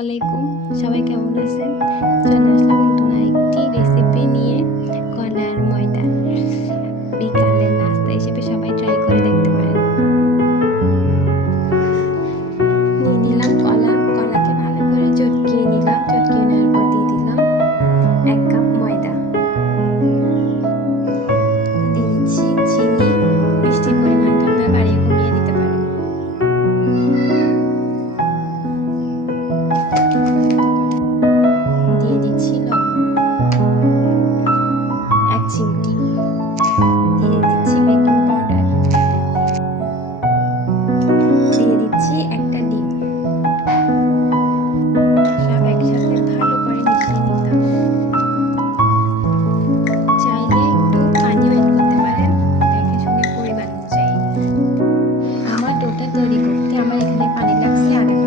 আলাইকুম। সবাই কেমন আছেন? চলে আসলাম নতুন এটা তৈরি করতে আমার এখানে পানি লাগছে আধা